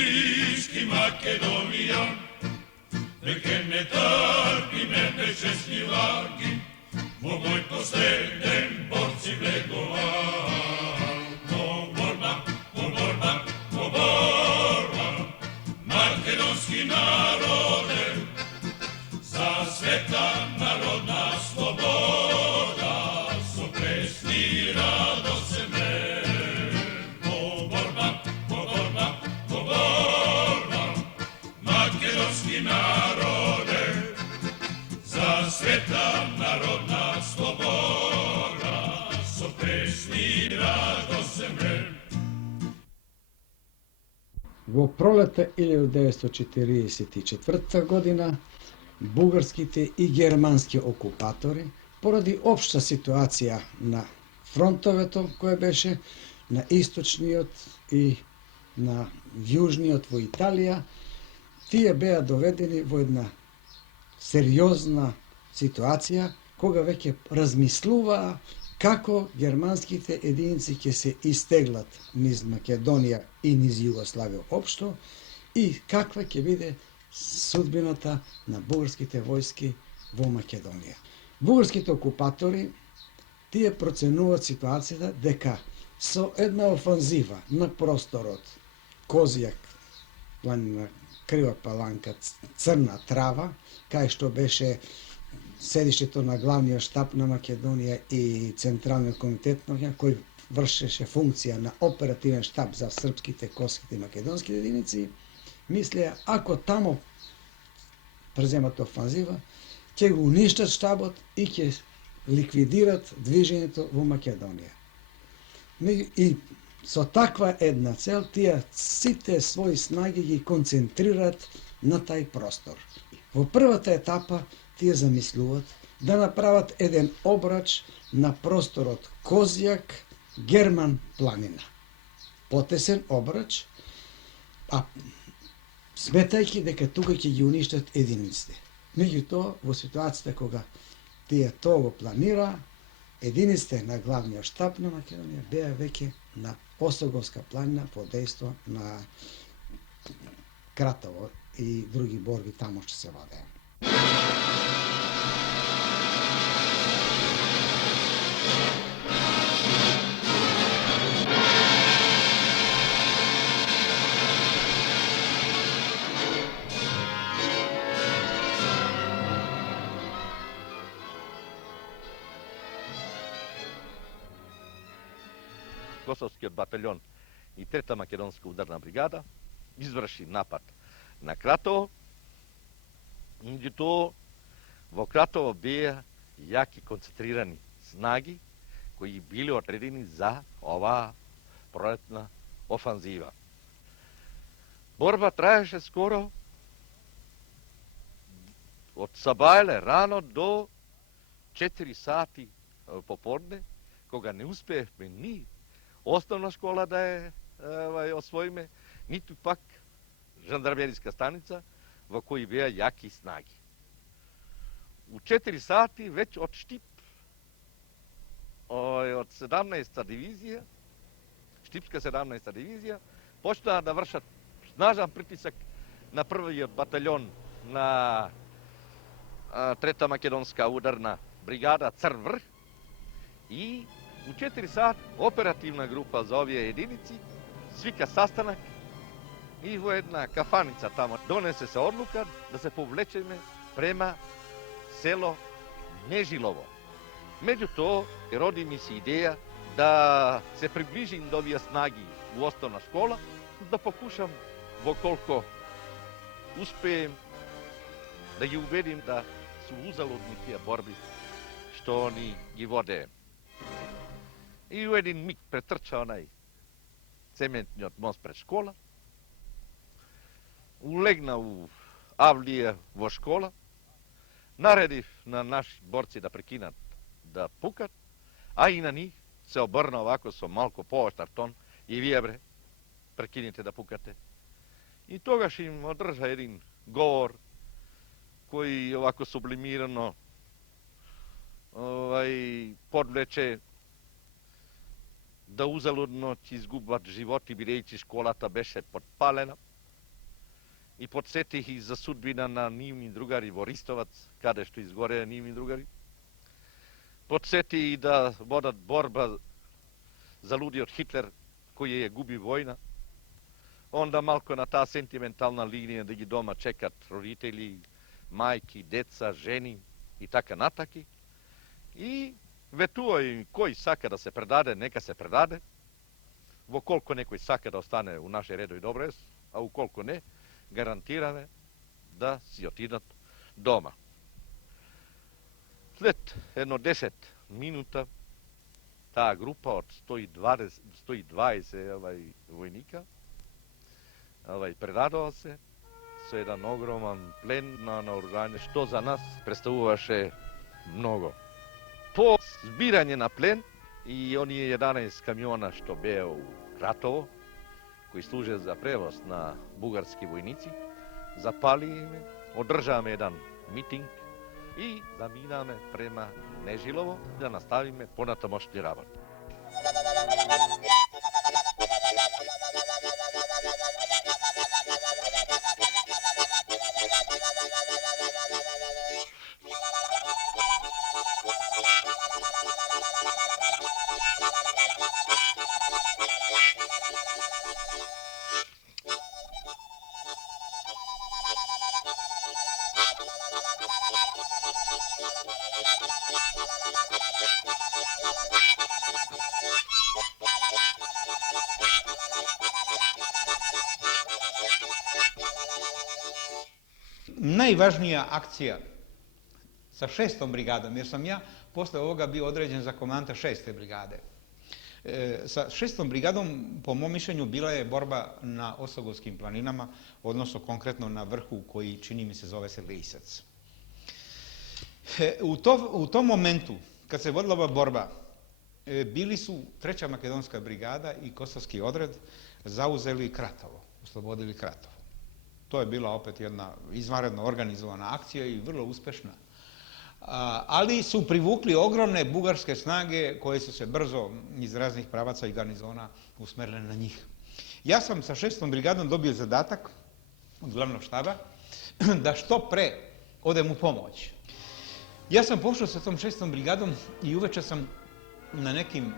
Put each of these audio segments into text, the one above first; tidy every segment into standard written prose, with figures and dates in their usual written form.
bliski Makedonija, neke ne trpi nebešesni vagi, vo moj posleden borci bregova. Makedonski narode, za sveta narodna sloboda, su pesni radose me. Borba, makedonski narode, za sveta narodna sloboda, su pesni radose me. Во пролета 1944 година, бугарските и германски окупатори, поради општа ситуација на фронтовето која беше на источниот и на јужниот во Италија, тие беа доведени во една сериозна ситуација, кога веќе размислуваа како германските единици ќе се истеглат низ Македонија и низ Југославија општо и каква ќе биде судбината на бугарските војски во Македонија. Бугарските окупатори тие проценуваат ситуацијата дека со една офанзива на просторот Козјак, планина Крива Паланка, Црна Трава, кај што беше седишето на главниот штаб на Македонија и Централниот комитет на Македонија, кој вршеше функција на оперативен штаб за српските, косовските и македонски единици, мислеа ако тамо преземат офанзива, ќе го уништат штабот и ќе ликвидират движењето во Македонија. И со таква една цел, тие сите своји снаги ги концентрираат на тај простор. Во првата етапа тие замислуваат да направат еден обрач на просторот Козјак, Герман планина. Потесен обрач, а сметајќи дека тука ќе ги уништат единиците. Меѓутоа, во ситуацијата кога тие тоа го планира, единиците на главниот штаб на Македонија беа веќе на Осоговска планина под дејство на Кратово и други борби тамо што се водеа. Косовскиот батальон и Трета македонска ударна бригада изврши напад на Кратово. Меѓутоа, во Кратово беа јаки концентрирани снаги кои били одредени за оваа пролетна офанзива. Борба траеше скоро од сабајле рано до 4 сати поподне, кога не успеевме ни основна школа да е освоиме, ниту пак жандармериска станица во кои беа јаки снаги. У 4 сати веќе од Штип, од 17-та дивизија, Штипска 17-та дивизија, почнаа да вршат снажан притисак на првиот батальон на Трета македонска ударна бригада Црн врх и у 4 сат оперативна група за овие единици свика sastanak и во една кафаница тамо донесе се одлука да се повлечеме према село Нежилово. Меѓутоа, роди ми се идеја да се приближим до овие снаги у основна школа, да покушам во колко успеем да ги убедим да су узалудни тие борби што они ги водеем. И у еден миг претрча онај цементниот мост пред школа, улегна у авлија во школа, наредив на наши борци да прекинат да пукат, а и на нив се обрна овако со малку пооштар тон и вие бре, прекините да пукате. И тогаш им одржа еден говор кој овако сублимирано подвлече да узалудно ќе изгубат животи, бидејќи школата беше подпалена, i podsjetih ih za sudbina na nivni drugari Voristovac, kada što izgore nivni drugari. Podsjeti i da voda borba zaludi od Hitler, koji je gubi vojna. Onda malko na ta sentimentalna linija da gi doma čekat roditelji, majki, deca, ženi i taka nataki. I vetuo im koji saka da se predade, neka se predade. Vokoliko nekoj saka da ostane u našoj redovi dobro je, a ukoliko ne, garantirane da si otidat doma. Sled jedno 10 minuta ta grupa od 120 vojnika predadao se sa jedan ogroman plen na naoružanje, što za nas predstavuvaše mnogo. Po zbiranje na plen i oni 11 kamiona što bio u Kratovo, koji služe za prevoz na bugarski vojnici, zapali me, održame jedan miting i zaminame prema Nežilovo da nastavime ponatomošnji rabot. Najvažnija akcija sa 6. brigadom, jer sam ja posle ovoga bio određen za komandanta 6. brigade. Sa 6. brigadom, po mom mišljenju, bila je borba na Osogovskim planinama, odnosno konkretno na vrhu koji, čini mi se, zove se Lisac. U tom momentu, kad se vodila ova borba, bili su 3. makedonska brigada i Kosovski odred zauzeli Kratovo, oslobodili Kratovo. To je bila opet jedna izvanredno organizovana akcija i vrlo uspešna. Ali su privukli ogromne bugarske snage koje su se brzo iz raznih pravaca i garnizona usmerile na njih. Ja sam sa 6. brigadom dobio zadatak od glavnog štaba da što pre odem u pomoć. Ja sam pošao sa tom 6. brigadom i uveče sam na nekim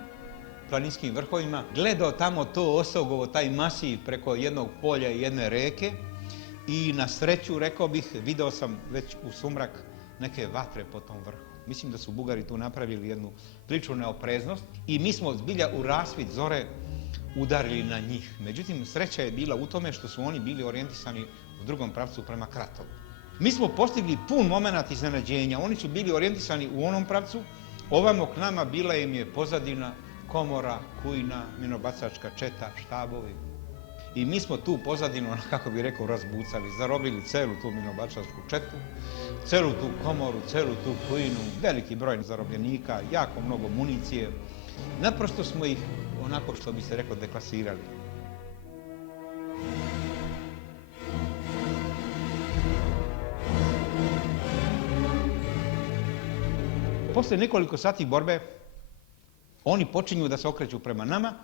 planinskim vrhovima gledao tamo to Osogovo, taj masiv preko jednog polja i jedne reke i na sreću, rekao bih, video sam već u sumrak neke vatre po tom vrhu. Mislim da su Bugari tu napravili jednu priličnu neopreznost i mi smo zbilja u rasvit zore udarili na njih. Međutim, sreća je bila u tome što su oni bili orijentisani u drugom pravcu prema Kratovu. Mi smo postigli pun moment iznenađenja. Oni su bili orijentisani u onom pravcu, ovamo k nama bila im je pozadina, komora, kujna, minobacačka četa, štabovi. I mi smo tu pozadinu, kako bih rekao, razbucali, zarobili celu tu minobacačku četu, celu tu komoru, celu tu kujinu, veliki broj zarobljenika, jako mnogo municije. Naprosto smo ih, onako što bi se rekao, deklasirali. Posle nekoliko sati borbe, oni počinju da se okreću prema nama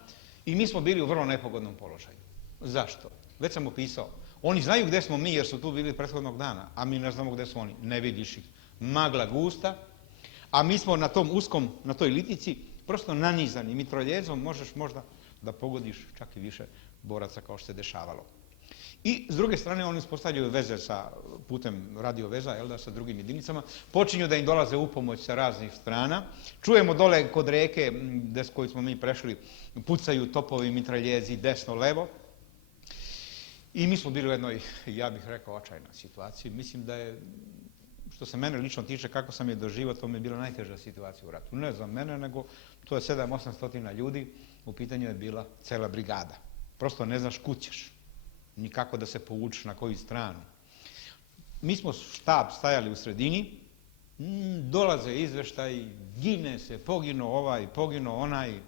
i mi smo bili u vrlo nepogodnom položaju. Zašto? Već sam opisao. Oni znaju gde smo mi jer su tu bili prethodnog dana, a mi ne znamo gde su oni. Ne vidiš ih. Magla gusta, a mi smo na tom uskom, na toj litici, prosto nanizani. Mitraljezom možeš možda da pogodiš čak i više boraca kao što se dešavalo. I s druge strane oni uspostavljaju veze sa putem radio veza, sa drugim jedinicama. Počinju da im dolaze u pomoć sa raznih strana. Čujemo dole kod reke koju smo mi prešli, pucaju topovi, mitraljezi, desno, levo. I mi smo bili u jednoj, ja bih rekao, očajnoj situaciji. Mislim da je, što se mene lično tiče, kako sam je doživao, to mi je bila najteža situacija u ratu. Ne za mene, nego to je 700-800 ljudi, u pitanju je bila cela brigada. Prosto ne znaš kud ćeš, nikako da se povučeš na koju stranu. Mi smo štab stajali u sredini, dolaze izveštaj, gine se, poginuo ovaj, poginuo onaj,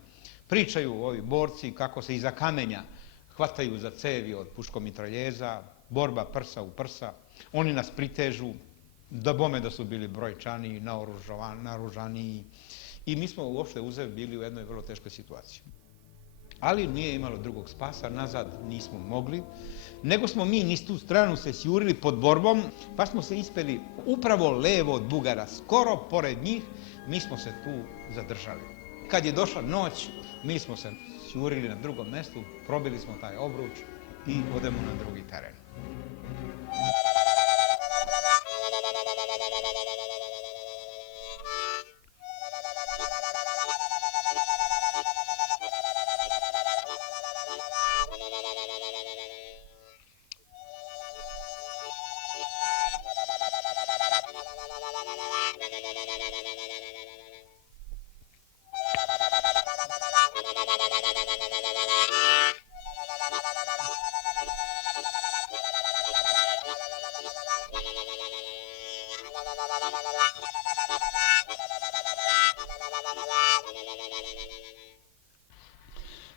pričaju ovi borci kako se iza kamenja hvataju za cevi od puškomitraljeza, borba prsa u prsa, oni nas pritežu, da bome da su bili brojčaniji, naoružaniji i mi smo uopšte bili u jednoj vrlo teškoj situaciji. Ali nije imalo drugog spasa, nazad nismo mogli, nego smo mi niz tu stranu se sjurili pod borbom, pa smo se ispeli upravo levo od Bugara, skoro pored njih, mi smo se tu zadržali. Kad je došla noć, mi smo se sjurili na drugom mjestu, probili smo taj obruč i odemo na drugi teren.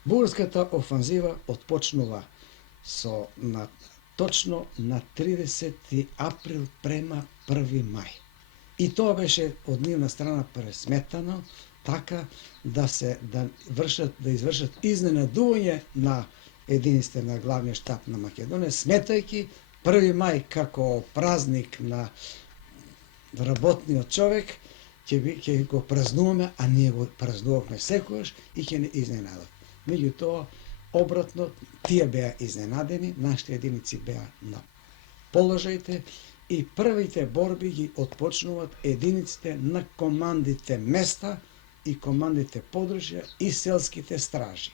Бугарската офанзива отпочнува точно на 30 април према 1 мај. И тоа беше од нивна страна пресметано така да извршат изненадување на единиците на главниот штаб на Македонија, сметајќи 1 мај како празник на работниот човек, ќе го празнуваме, а ние го празнувавме секогаш и ќе не изненадат. Меѓутоа, обратно, тие беа изненадени, нашите единици беа на положаите и првите борби ги отпочнуваат единиците на командите места и командите подружја и селските стражи.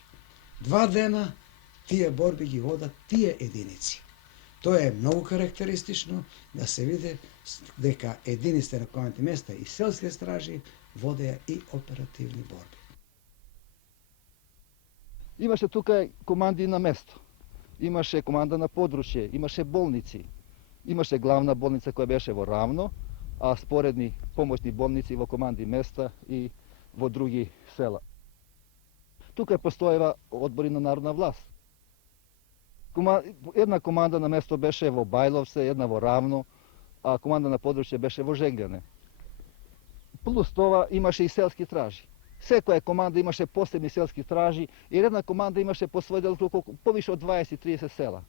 2 дена тие борби ги водат тие единици. Тоа е многу карактеристично да се види дека единиците на командите места и селските стражи водеа и оперативни борби. Имаше тука команди на место, имаше команда на подручје, имаше болници, имаше главна болница која беше во Равно, а споредни помошни болници во команди места и во други села. Тука постоева одбори на народна власт. Една команда на место беше во Бајловце, една во Равно, а команда на подручје беше во Жегляне. Плюс това имаше и селски стражи. Секоја команда имаше посебни селски стражи и една команда имаше по свој дел повише од 20-30 села.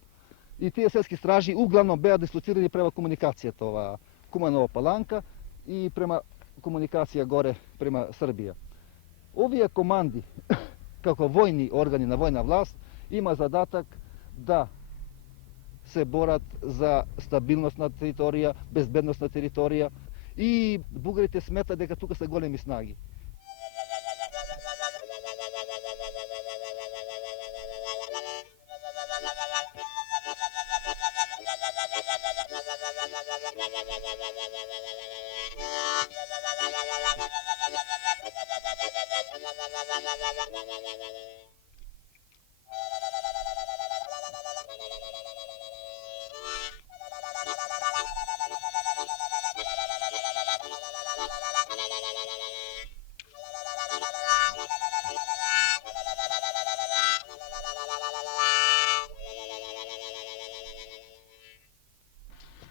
И тие селски стражи углавно беа дислоцирани према комуникацијата, ова Куманова Паланка и према комуникација горе према Србија. Овие команди, како војни органи на војна власт, има задатак да се борат за стабилност на територија, безбедност на територија и бугарите сметат дека тука се големи снаги.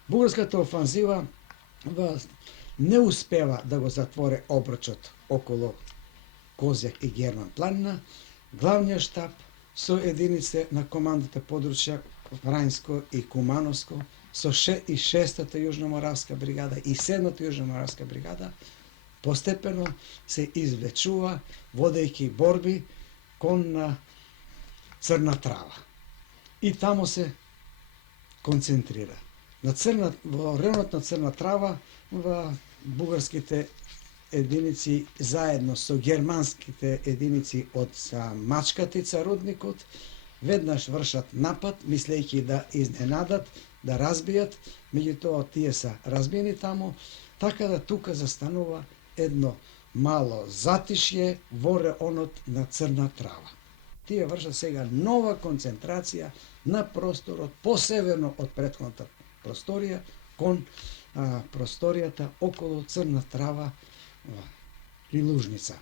Бугарската офанзива не успева да го затвори обручот околу Козјак и Герман планина. Главниот штаб со единице на командата подручја Врањско и Кумановско, со и 6-та јужноморавска бригада и 7-та јужноморавска бригада постепено се извлечува, водејќи борби кон Црна Трава. И тамо се концентрира. Во районот на Црна Трава, бугарските единици заедно со германските единици од Мачкатица, рудникот, веднаш вршат напад, мислејќи да изненадат, да разбијат, меѓутоа тие се разбиени таму, така да тука застанува едно мало затишје во районот на Црна Трава. Тие вршат сега нова концентрација на просторот посеверно од претходната просторија кон просторијата околу Црна Трава и Лужница.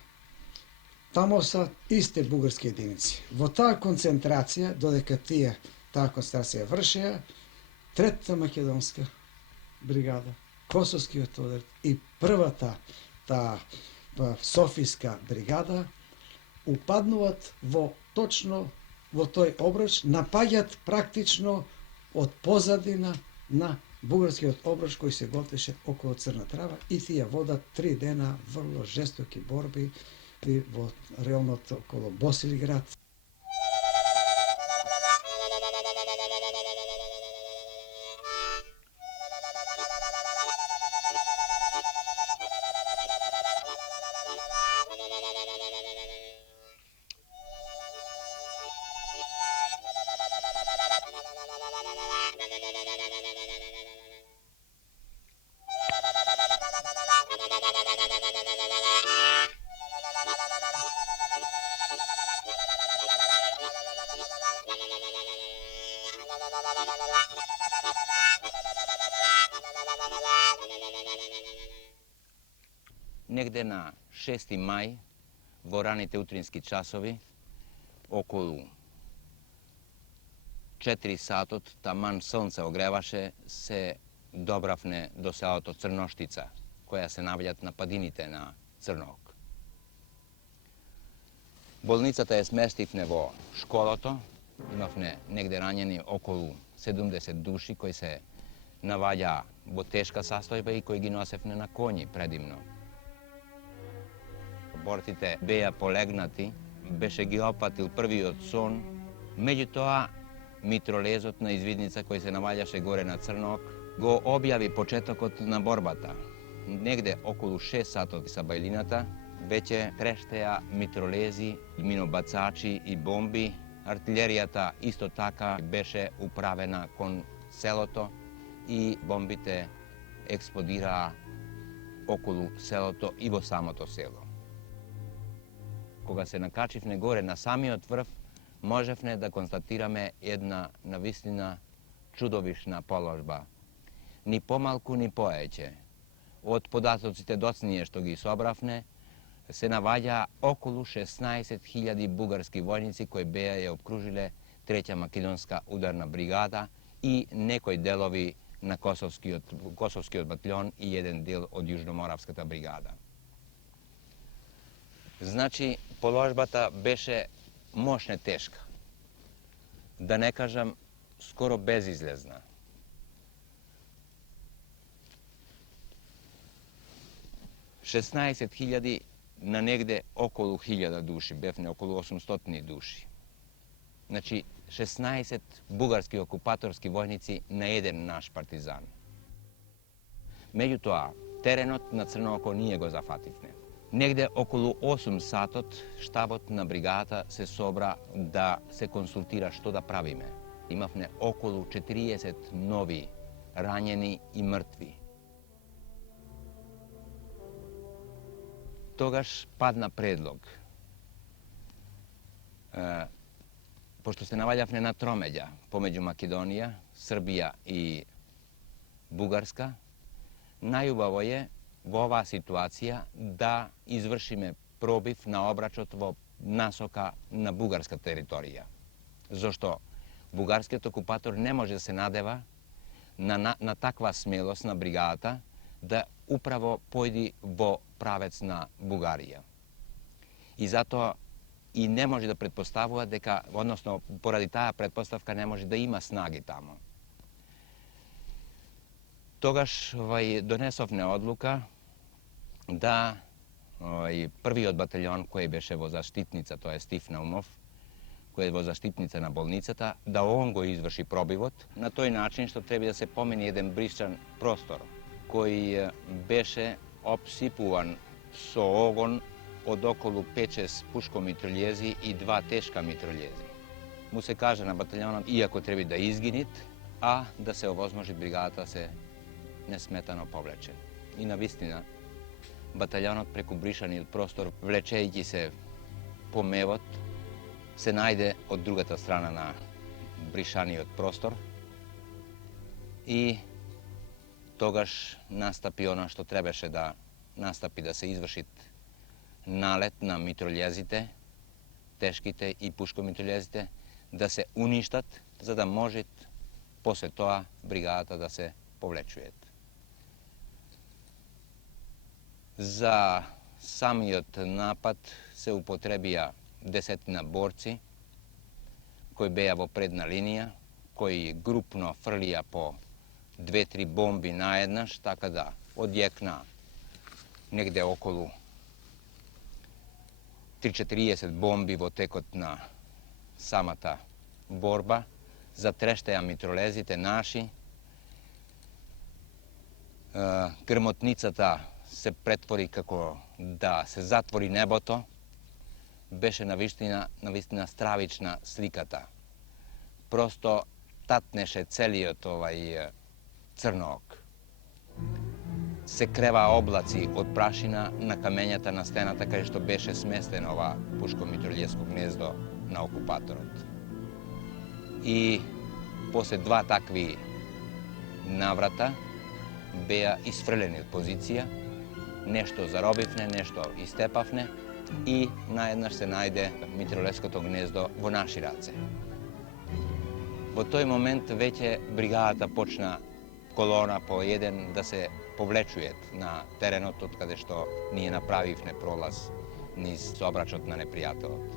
Тамо са исти бугарски единици. Во таа концентрација, додека таа концентрација вршеа, 3-та македонска бригада, Косовскиот одред и првата Софиска бригада упаднуваат точно во тој обруч, напаѓат практично од позадина на бугарскиот обруч кој се готвеше околу Црна Трава и тие водат 3 дена врло жестоки борби и во районот околу Босилиград. Негде на 6. мај, во раните утрински часови, околу 4 сатот, таман сонце огреваше, се добравне до селото Црноштица, која се наоѓаат на падините на Црноок. Болницата ја сместивне во школото, имавне негде ранjeni околу 70 души кои се наваѓа во тешка состојба и кои ги носевне на коњи предимно. Борците беа полегнати, беше ги опатил првиот сон, меѓутоа митролезот на извидница кој се наваѓаше горе на Црноок го објави почетокот на борбата. Негде околу 6 сатот са бајлината, веќе трештеа митролези, минобацачи и бомби. Артилеријата исто така беше управена кон селото и бомбите експлодираа околу селото и во самото село. Кога се накачивне горе на самиот врв, можевне да констатираме една навистина чудовишна положба. Ни помалку, ни поеќе. Од податоците доцнije што ги собравне, се наваѓа околу 16.000 бугарски војници кои беа ја обкружиле 3-ќа македонска ударна бригада и некои делови на Косовскиот батальон и еден дел од Јужноморавската бригада. Значи, положбата беше мошне тешка. Да не кажам, скоро безизлезна. $16.000 на негде околу 1000 души, бевне околу 800 души. Значи, 16 бугарски окупаторски војници на еден наш партизан. Меѓутоа, теренот на Црнооко ние го зафативне. Негде околу 8 сатот штабот на бригадата се собра да се консултира што да правиме. Имавме околу 40 нови ранjeni и мртви. Тогаш падна предлог. Пошто се наваѓавне на тромеѓа помеѓу Македонија, Србија и Бугарска, најубаво е во оваа ситуација да извршиме пробив на обрачот во насока на бугарска територија. Зошто бугарскиот окупатор не може да се надева на таква смелост на бригадата да управо појди во правец на Бугарија. И затоа и не може да предпоставува дека, односно поради таа предпоставка не може да има снаги тамо. Тогаш донесовне одлука да првиот батальон кој беше во заштитница, тоа е Стив Наумов, кој е во заштитница на болницата, да он го изврши пробивот на тој начин што треба да се помени еден бришан простор кој беше обсипуван со огон од околу 5-6 пушко-митролјези и 2 тешка митролјези. Му се каже на батальонот, иако треба да изгинит, а да се овозможи бригадата се несметано повлече. И навистина, батальонот преку бришаниот простор, влечејќи се по мевот, се најде од другата страна на бришаниот простор и тогаш настапи она што требаше да настапи, да се изврши налет на митролјезите, тешките и пушко-митролјезите, да се уништат, за да може после тоа бригадата да се повлечует. За самиот напад се употребија desetina borci koji beja vo predna linija, koji grupno frlija po 2-3 bombi najednaš, tako da odjekna negde okolo 30-40 bombi vo tekot na sama ta borba. Zatrešteja mitrolezite naši. Грмотницата се претвори како да се затвори небото. Беше навистина стравична сликата. Просто татнеше целиот црнок. Се крева облаци од прашина на камењата на стената каде што беше сместено ова пушко-митролјевско гнездо на окупаторот. И после 2 такви наврата беа исфрлени од позиција, нешто заробивне, нешто истепавне и наеднаш се најде митролевското гнездо во наши раце. Во тој момент веќе бригадата почна колона по еден да се повлечујат на теренот од каде што ние направивме пролаз низ собрачот на непријателот.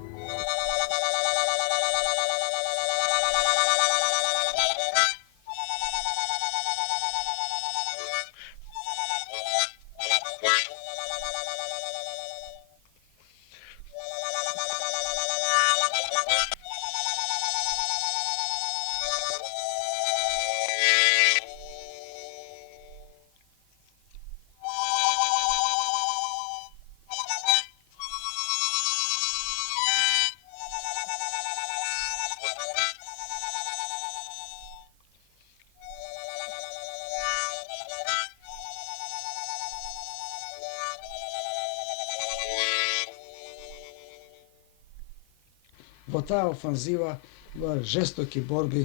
Во таа офанзива, во жестоки борби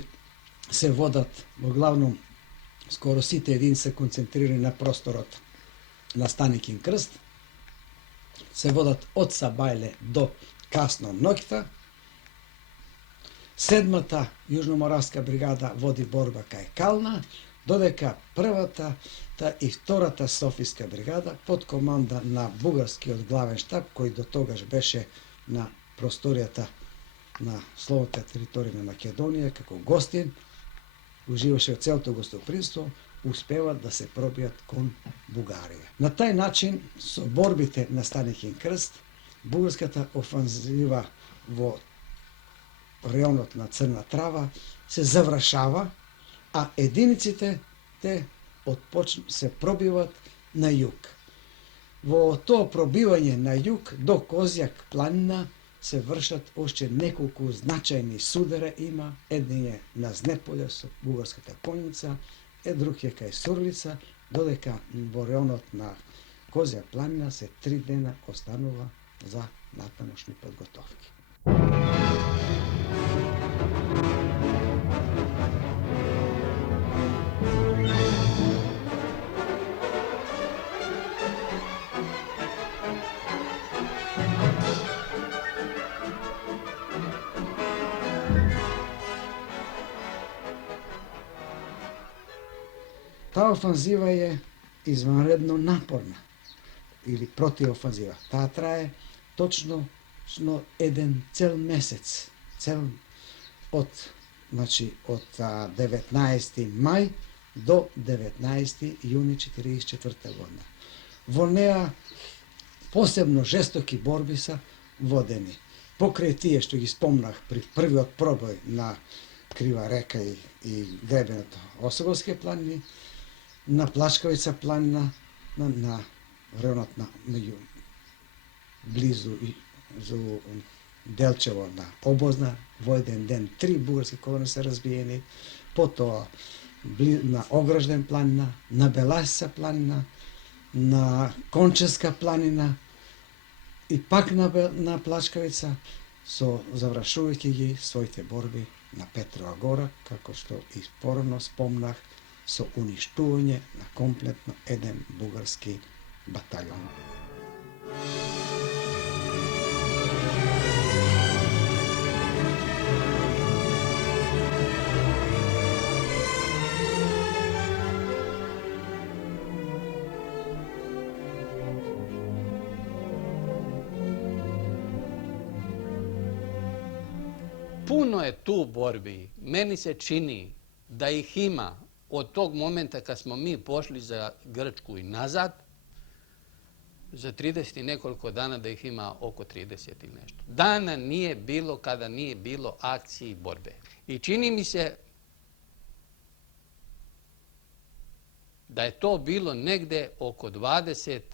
се водат во главном скоро сите единици се концентрирани на просторот на Станикин крст. Се водат од Сабајле до касно ноќта. 7-та јужноморавска бригада води борба кај Кална, додека првата и втората Софиска бригада под команда на бугарскиот главен штаб, кој до тогаш беше на просторијата на слободната територија на Македонија како гостин, уживаше од целото гостопримство, успеват да се пробијат кон Бугарија. На тај начин, со борбите на Станикин крст, бугарската офанзива во реонот на Црна Трава се завршава, а единиците се пробиват на југ. Во тоа пробивање на југ до Козјак планина се вршат уште неколку значајни судара има. Еден е на Знеполе со бугарската конјица, друг е кај Сурлица, додека во реонот на Козја планина се 3 дена останува за натамошни подготовки. Таа офанзива е изванредно напорна, или противофанзива. Таа трае точно еден цел месец, од 19. мај до 19. јуни 1944 година. Во неа посебно жестоки борби са водени. Покрај тие што ги спомнах при првиот пробој на Крива река и гребеното Осоговски планини, на Плачковица планина, на районот на близу Делчево на Обозна, во еден ден 3 бугарски колони се разбиени, потоа на Огражден планина, на Беласица планина, на Конческа планина и пак на Плачковица, со завршувајќи ги своите борби на Петрова гора, како што и порано спомнах, со уништување на комплетно еден бугарски батальон. puno je tu borbi. Meni se čini da ih ima od tog momenta kad smo mi pošli za Grčku i nazad, za 30 i nekoliko dana da ih ima oko 30 i nešto. Dana nije bilo kada nije bilo akcije i borbe. I čini mi se da je to bilo negde oko 24.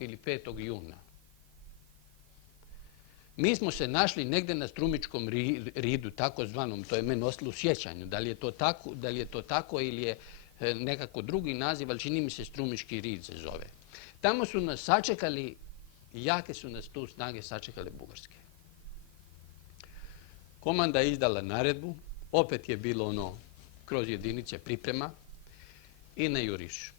ili 5. juna. Mi smo se našli negde na Strumičkom ridu, takozvanom, to je meni ostalo u sjećanju. Da li je to tako ili je nekako drugi naziv, ali čini mi se Strumički rid se zove. Tamo su nas sačekali, jake su nas tu snage sačekale bugarske. Komanda je izdala naredbu, opet je bilo ono kroz jedinice priprema i na juriš.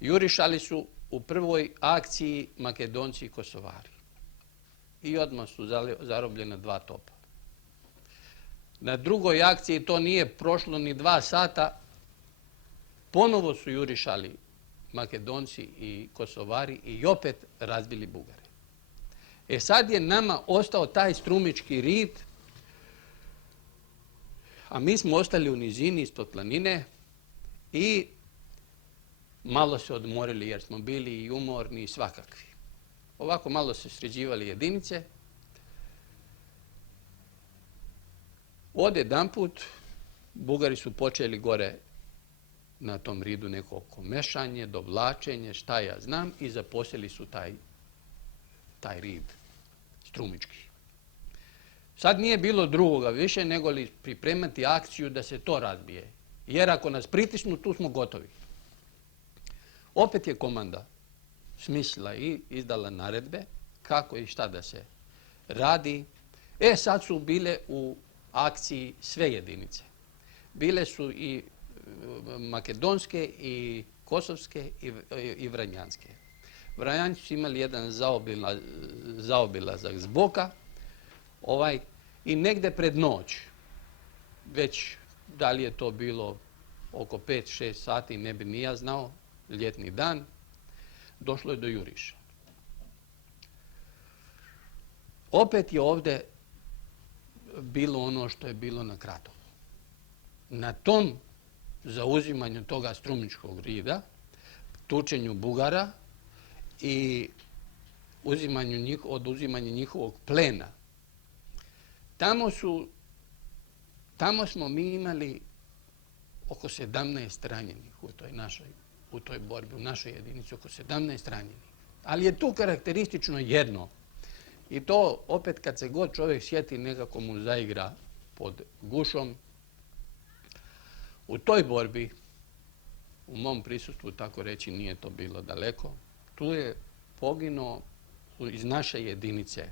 Jurišali su u prvoj akciji Makedonci i Kosovari. I odmah su zarobljena 2 topa. Na drugoj akciji, to nije prošlo ni 2 sata, ponovo su jurišali Makedonci i Kosovari i opet razbili Bugare. E sad je nama ostao taj Strumički rid, a mi smo ostali u nizini ispod planine i malo se odmorili jer smo bili i umorni i svakakvi. Ovako malo se sređivali jedinice. Odjedanput Bugari su počeli gore na tom ridu neko komešanje, dovlačenje, šta ja znam, i zaposjeli su taj rid Strumički. Sad nije bilo drugoga više nego li pripremati akciju da se to razbije. Jer ako nas pritisnu, tu smo gotovi. Opet je komanda smislila i izdala naredbe kako i šta da se radi. Sad su bile u akciji sve jedinice. Bile su i makedonske i kosovske i vranjanske. Vranjanci su imali jedan zaobilazak s boka i negde pred noć, već da li je to bilo oko 5-6 sati, ne bi ni ja znao, ljetni dan, došlo je do juriša. Opet je ovdje bilo ono što je bilo na Kratovu. Na tom zauzimanju toga Strumičkog rida, tučenju Bugara i oduzimanje njihovog plena, tamo smo mi imali oko 17 ranjenih u toj borbi, u našoj jedinici, oko 17 ranjenih. Ali je tu karakteristično jedno. I to opet kad se god čovjek sjeti nekako mu zaigra pod gušom. U toj borbi, u mom prisustvu, tako reći, nije to bilo daleko, tu je poginuo iz naše jedinice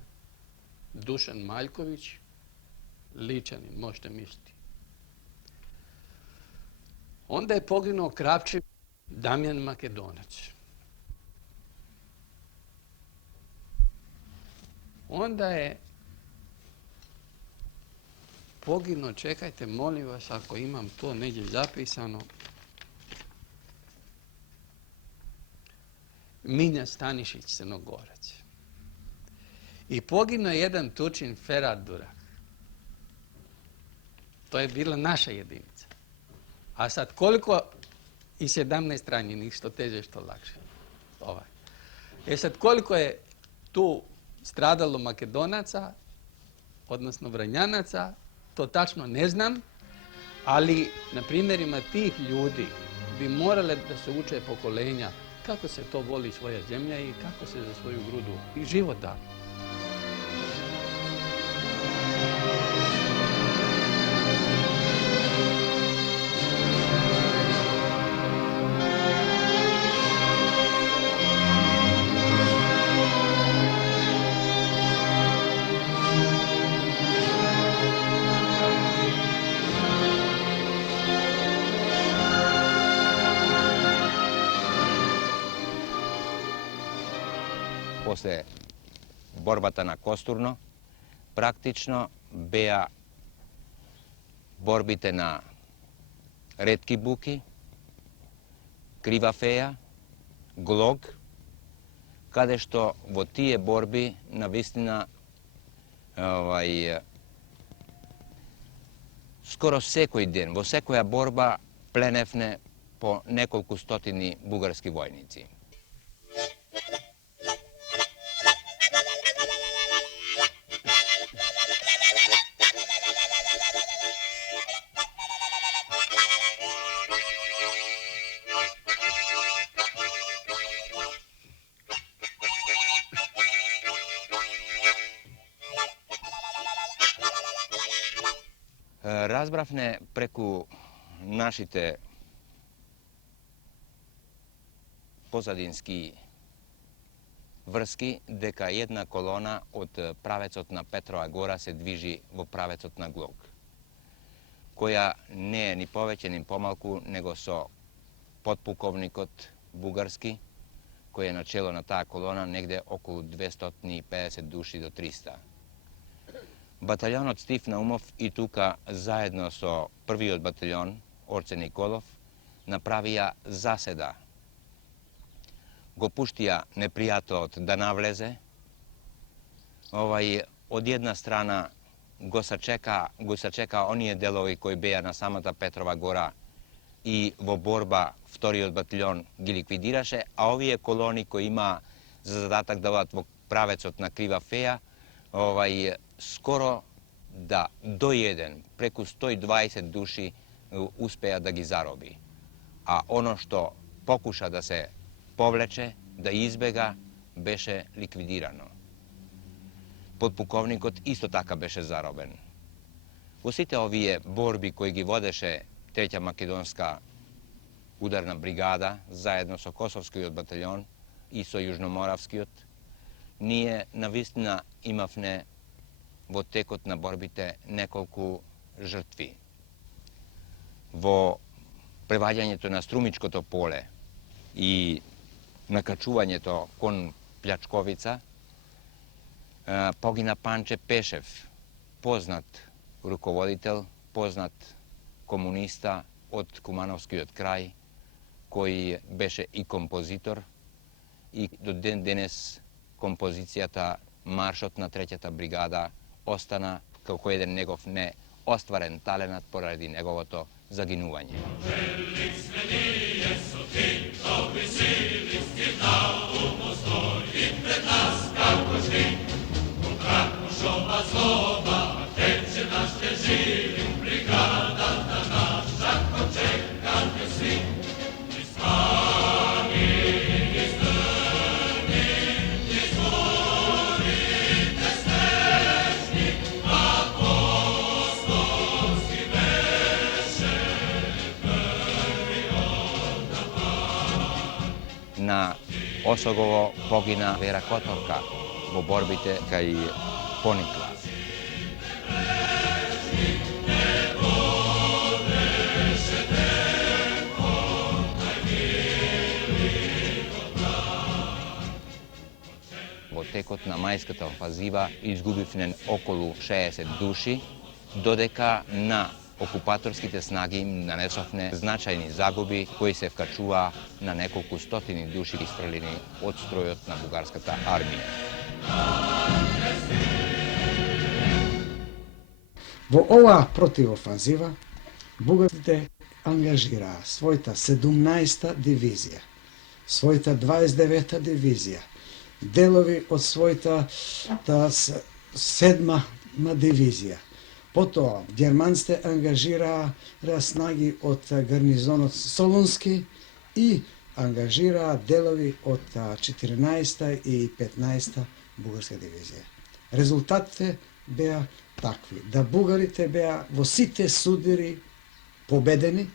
Dušan Maljković, Ličanin, možete misliti. Onda je poginuo Krapčin Damjan Makedonac. Onda je poginuo, čekajte, molim vas, ako imam to negdje zapisano, Minja Stanišić, Crnogorac. I poginuo je jedan Turčin, Ferhat Durak. To je bila naša jedinica. A sad koliko i 17 ranjenih, što teže, što lakše. Sad koliko je tu stradalo Makedonaca, odnosno Vranjanaca, to tačno ne znam, ali na primjerima tih ljudi bi morale da se uče pokolenja kako se to voli svoja zemlja i kako se za svoju grudu i život da. После борбата на Костурно, практично беа борбите на Ретки Буки, Крива Феја, Глог, каде што во тие борби навистина Skoro sekoj dен, во секоја борба пленевне по неколку стотини бугарски војници. Разбравне преку нашите позадински врски дека една колона од правецот на Петрова гора се движи во правецот на Глог, која не е ни повеќе ни помалку него со подполковникот бугарски, кој е начело на таа колона негде околу 250 души до 300. Баталјонот Стив Наумов и тука заедно со првиот баталјон Орце Николов направија заседа. Го пуштија непријателот да навлезе. Од една страна го сачека оние делови кои беа на самата Петрова гора и во борба вториот батальон ги ликвидираше, а овие колони кои има за задатак да одат во правецот на Крива Феја, скоро да до еден, преку 120 души успеа да ги зароби. А оно што покуша да се повлече, да избега, беше ликвидирано. Подполковникот исто така беше заробен. Во сите овие борби кои ги водеше Треќа македонска ударна бригада, заедно со Косовскиот батальон и со Јужноморавскиот, ние навистина имавме во текот на борбите неколку жртви. Во преваѓањето на Струмичкото поле и накачувањето кон Плячковица погина Панче Пешев, познат руководител, познат комуниста од Кумановскиот крај, кој беше и композитор и до ден денес композицијата Маршот на Треќата бригада остана како еден негов неостварен таленат поради неговото загинување. На Осогово погина Вера Которка во борбите кај Поникла. Во текот на мајската офанзива изгубивме околу 60 души, додека на окупаторските снаги им нанесовне значајни загуби кои се вкачува на неколку стотини души истрелени од стројот на бугарската армија. Во оваа противофанзива бугарците ангажираа својата 17-та дивизија, својата 29-та дивизија, делови од својата 7-ма дивизија. Потоа, германците ангажираа снаги од гарнизонот Солунски и ангажираа делови од 14-та и 15-та бугарска дивизија. Резултатите беа такви, да бугарите беа во сите судири победени,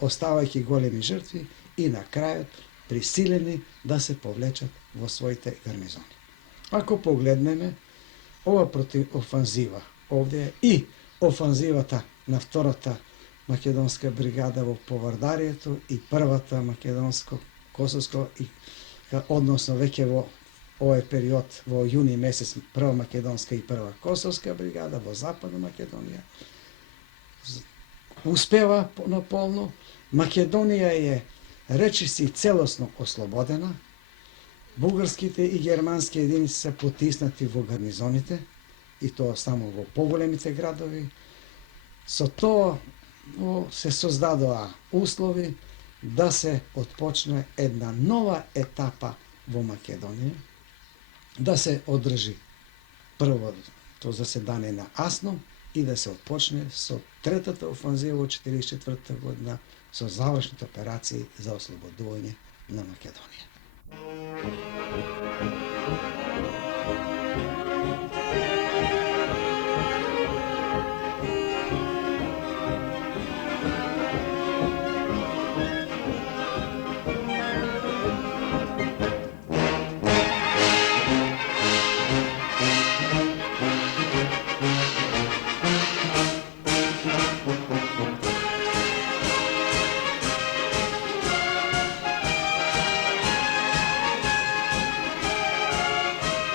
оставајќи големи жртви и на крајот присилени да се повлечат во своите гарнизони. Ако погледнеме, ова противофанзива овде е и офанзивата на втората македонска бригада во Повардарието и првата македонско-косовско, односно веќе во овој период во јуни месец прва македонска и прва косовска бригада во Западна Македонија успева наполно. Македонија е речиси целосно ослободена. Бугарските и германски единици се потиснати во гарнизоните. и тоа само во поголемите градови. Со тоа се создадоа услови да се отпочне една нова етапа во Македонија, да се одржи првото заседание на АСНОМ и да се отпочне со третата офанзива во 1944 година со завршните операции за ослободување на Македонија.